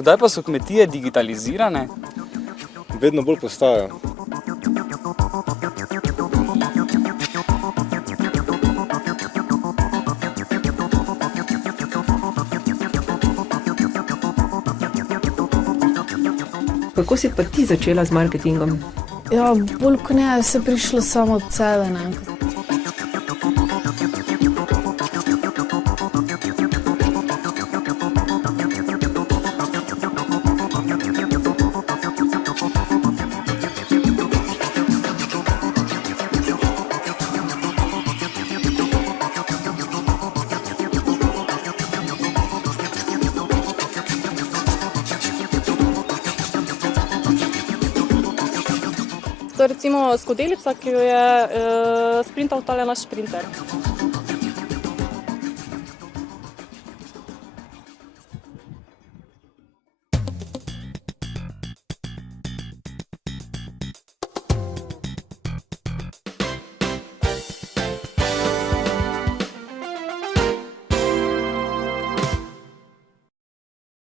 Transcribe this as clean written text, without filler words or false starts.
Kdaj pa so kmetije digitalizirane? Vedno bolj postajajo. Kako si pa ti začela z marketingom? Ja, bolj kot ne, se prišlo samo od sebe, ne. To je recimo skodelica, ki jo je sprintal tale naš sprinter.